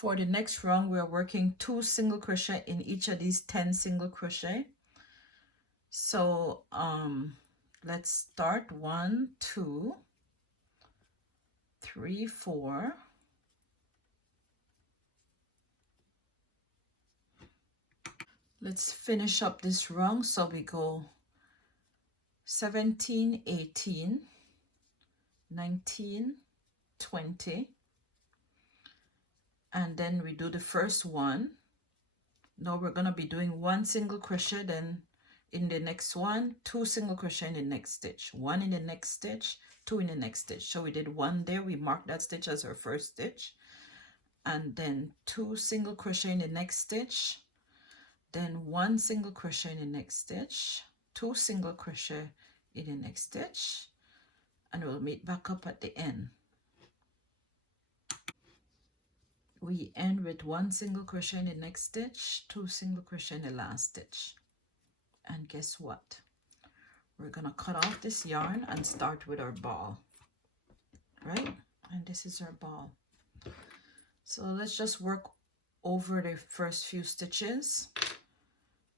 For the next round, we're working 2 single crochet in each of these 10 single crochet. So let's start 1, 2, 3, 4. Let's finish up this round. So we go 17, 18, 19, 20, and then we do the first one. Now we're going to be doing 1 single crochet, then in the next one 2 single crochet in the next stitch, 1 in the next stitch, 2 in the next stitch. So we did 1 there, we marked that stitch as our first stitch, and then 2 single crochet in the next stitch, then 1 single crochet in the next stitch, 2 single crochet in the next stitch, and we'll meet back up at the end. We end with 1 single crochet in the next stitch, 2 single crochet in the last stitch. And guess what? We're gonna cut off this yarn and start with our ball, right? And this is our ball. So let's just work over the first few stitches.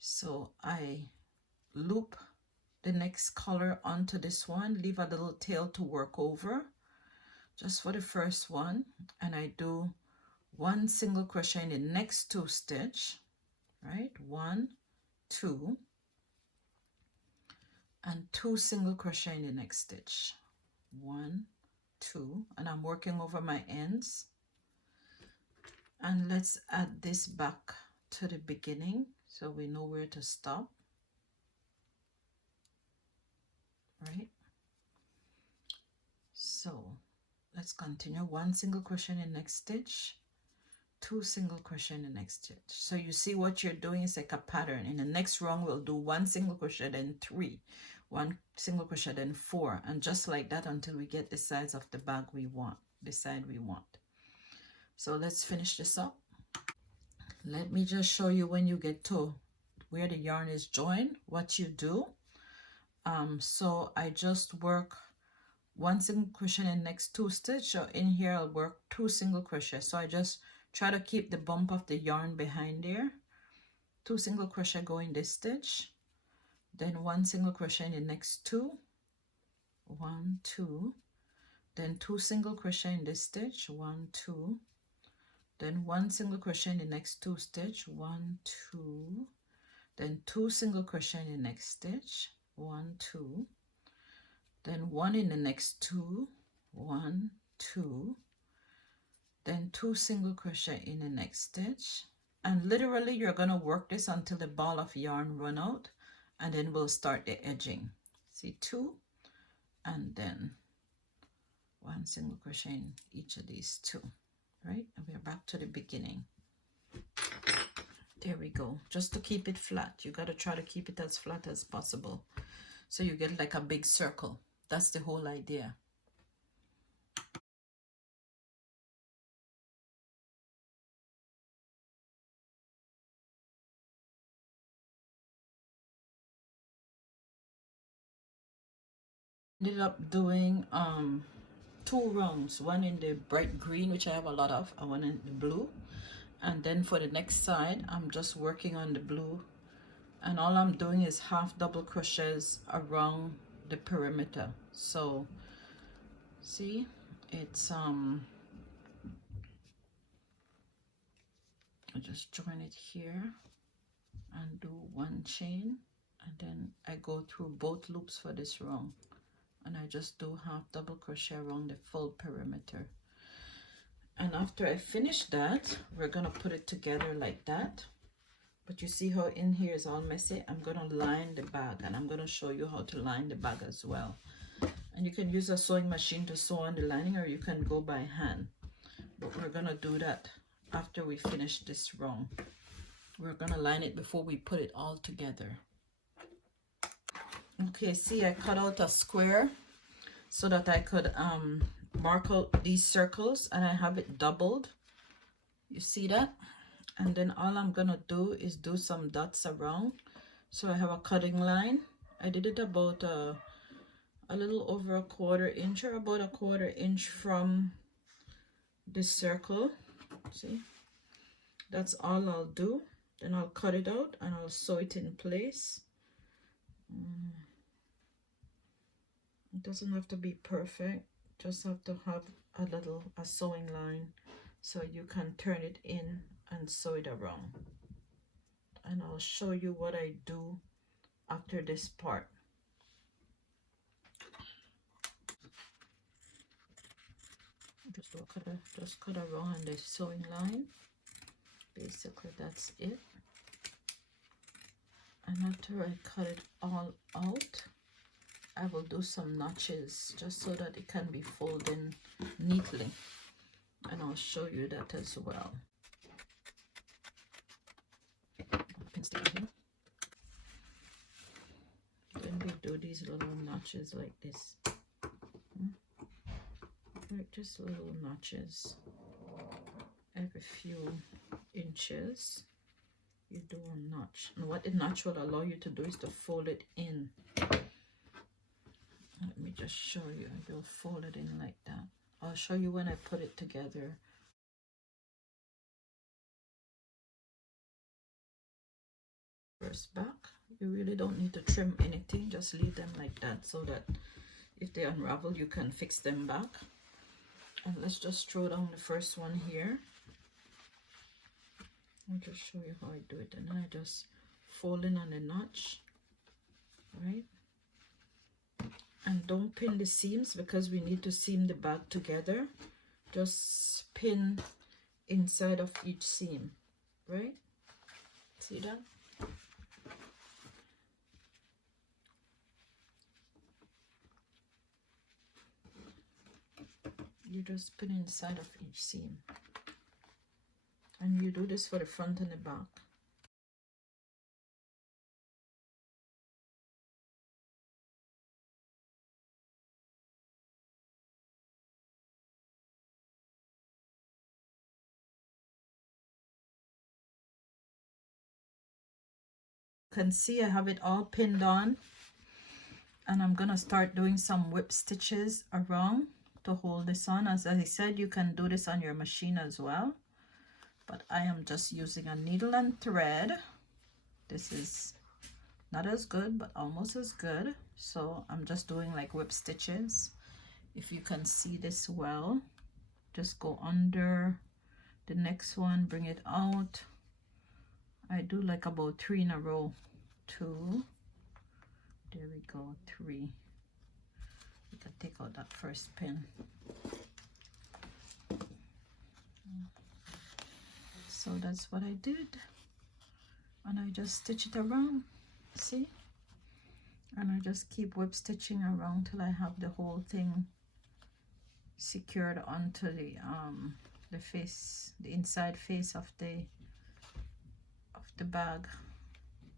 So I loop the next color onto this one, leave a little tail to work over just for the first one, and I do 1 single crochet in the next 2 stitch, right? 1, 2, and 2 single crochet in the next stitch, 1, 2, and I'm working over my ends. And let's add this back to the beginning so we know where to stop, right? So let's continue. 1 single crochet in the next stitch, 2 single crochet in the next stitch. So you see what you're doing is like a pattern. In the next round we'll do 1 single crochet, then 3, 1 single crochet, then 4, and just like that until we get the size of the bag we want, the side we want. So let's finish this up. Let me just show you when you get to where the yarn is joined, what you do. So I just work 1 single crochet in the next 2 stitches. So in here I'll work 2 single crochet. So I just try to keep the bump of the yarn behind there. 2 single crochet go in this stitch, then 1 single crochet in the next 2, 1, 2, then 2 single crochet in this stitch, 1, 2, then 1 single crochet in the next 2 stitch, 1, 2, then 2 single crochet in the next stitch, 1, 2, then 1 in the next 2, 1, 2, then 2 single crochet in the next stitch, and literally you're going to work this until the ball of yarn run out, and then we'll start the edging. See, 2, and then 1 single crochet in each of these 2, right? And we're back to the beginning. There we go. Just to keep it flat, you got to try to keep it as flat as possible so you get like a big circle. That's the whole idea. Ended up doing 2 rounds, one in the bright green, which I have a lot of, and one in the blue. And then for the next side I'm just working on the blue, and all I'm doing is half double crochets around the perimeter. So see, it's I just join it here and do 1 chain, and then I go through both loops for this round, and I just do half double crochet around the full perimeter. And after I finish that, we're gonna put it together like that. But you see how in here is all messy? I'm gonna line the bag, and I'm gonna show you how to line the bag as well. And you can use a sewing machine to sew on the lining, or you can go by hand. But we're gonna do that after we finish this round. We're gonna line it before we put it all together. Okay, see, I cut out a square so that I could mark out these circles, and I have it doubled. You see that? And then all I'm gonna do is do some dots around. So I have a cutting line. I did it about a little over a 1/4 inch, or about a 1/4 inch from this circle. See, That's all I'll do. Then I'll cut it out and I'll sew it in place. It doesn't have to be perfect, just have to have a sewing line so you can turn it in and sew it around. And I'll show you what I do after this part. Just cut around the sewing line. Basically that's it. And after I cut it all out, I will do some notches just so that it can be folded neatly, and I'll show you that as well. Then we do these little notches like this, like just little notches every few inches. You do a notch, and what the notch will allow you to do is to fold it in. Let me just show you. You'll fold it in like that. I'll show you when I put it together. First back, you really don't need to trim anything, just leave them like that so that if they unravel you can fix them back. And let's just throw down the first one here. I'll just show you how I do it, and then I just fold in on the notch, right? And don't pin the seams because we need to seam the bag together. Just pin inside of each seam, right? See that? You just pin inside of each seam. And you do this for the front and the back. You can see I have it all pinned on, and I'm gonna start doing some whip stitches around to hold this on. As I said, you can do this on your machine as well, but I am just using a needle and thread. This is not as good, but almost as good. So I'm just doing like whip stitches. If you can see this well, just go under the next one, bring it out. I do like about 3 in a row. 2, there we go, 3. You can take out that first pin. So that's what I did, and I just stitch it around, see, and I just keep whip stitching around till I have the whole thing secured onto the face, the inside face of the bag.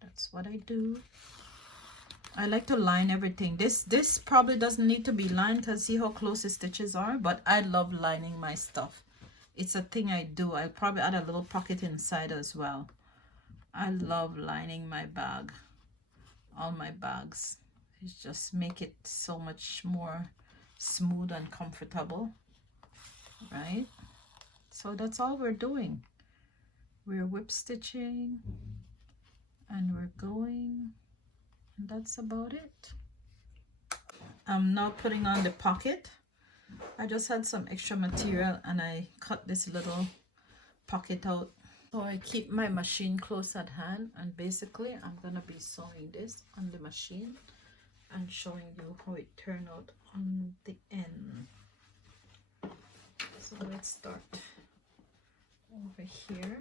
That's what I do. I like to line everything. This probably doesn't need to be lined because see how close the stitches are, but I love lining my stuff. It's a thing I do. I'll probably add a little pocket inside as well. I love lining my bag, all my bags. It just make it so much more smooth and comfortable, right? So that's all we're doing. We're whip stitching and we're going, and that's about it. I'm now putting on the pocket. I just had some extra material and I cut this little pocket out. So I keep my machine close at hand, and basically I'm gonna be sewing this on the machine and showing you how it turned out on the end. So let's start over here.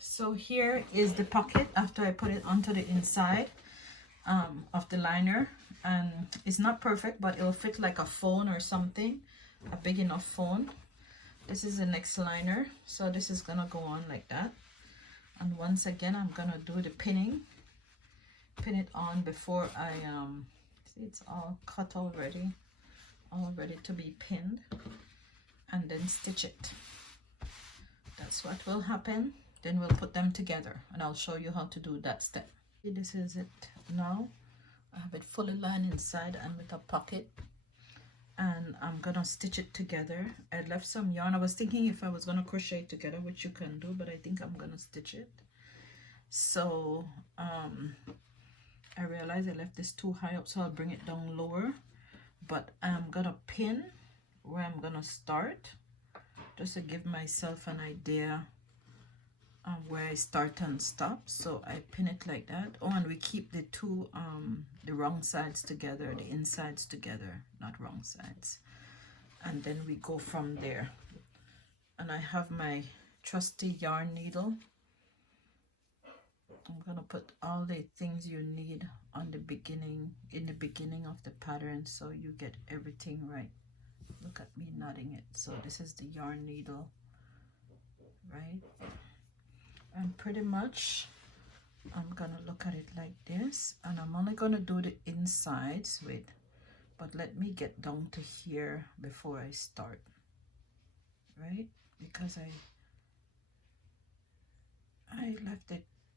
So here is the pocket after I put it onto the inside of the liner, and it's not perfect, but it'll fit like a phone or something, a big enough phone. This is the next liner, so this is gonna go on like that. And once again I'm gonna do the pinning, pin it on before I see it's all cut already, all ready to be pinned, and then stitch it. That's what will happen. Then we'll put them together and I'll show you how to do that step. This is it now. I have it fully lined inside and with a pocket, and I'm gonna stitch it together. I left some yarn. I was thinking if I was gonna crochet it together, which you can do, but I think I'm gonna stitch it. So I realized I left this too high up, so I'll bring it down lower. But I'm gonna pin where I'm gonna start, just to give myself an idea of where I start and stop. So I pin it like that. Oh, and we keep the two the wrong sides together, the insides together, not wrong sides, and then we go from there. And I have my trusty yarn needle. I'm gonna put all the things you need on the beginning, in the beginning of the pattern, so you get everything right. Look at me nodding it. So this is the yarn needle, right? And pretty much I'm gonna look at it like this, and I'm only gonna do the insides with, but let me get down to here before I start, right? Because I left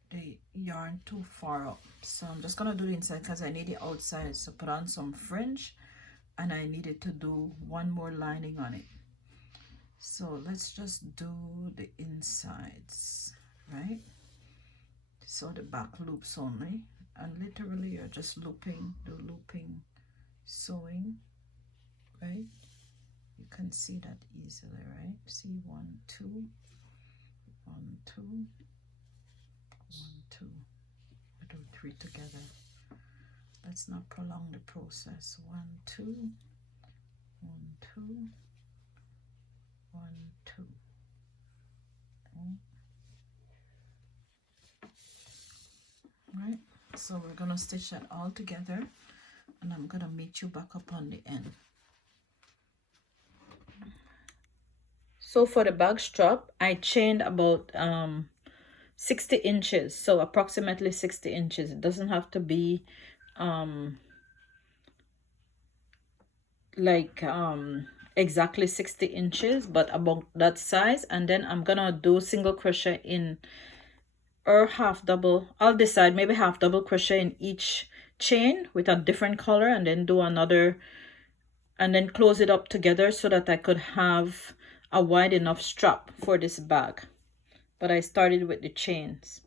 the yarn too far up. So I'm just gonna do the inside because I need the outside. So put on some fringe, and I needed to do one more lining on it. So let's just do the insides, right? So the back loops only, and literally you're just looping, do looping, sewing, right? You can see that easily, right? See 1, 2, 1, 2, 1, 2. I do 3 together. Let's not prolong the process. 1, 2, 1, 2, 1, 2. Okay. Right, so we're gonna stitch that all together, and I'm gonna meet you back up on the end. So for the bag strap, I chained about 60 inches, so approximately 60 inches. It doesn't have to be exactly 60 inches, but about that size. And then I'm gonna do single crochet in, or half double, I'll decide, maybe half double crochet in each chain with a different color, and then do another, and then close it up together so that I could have a wide enough strap for this bag. But I started with the chains.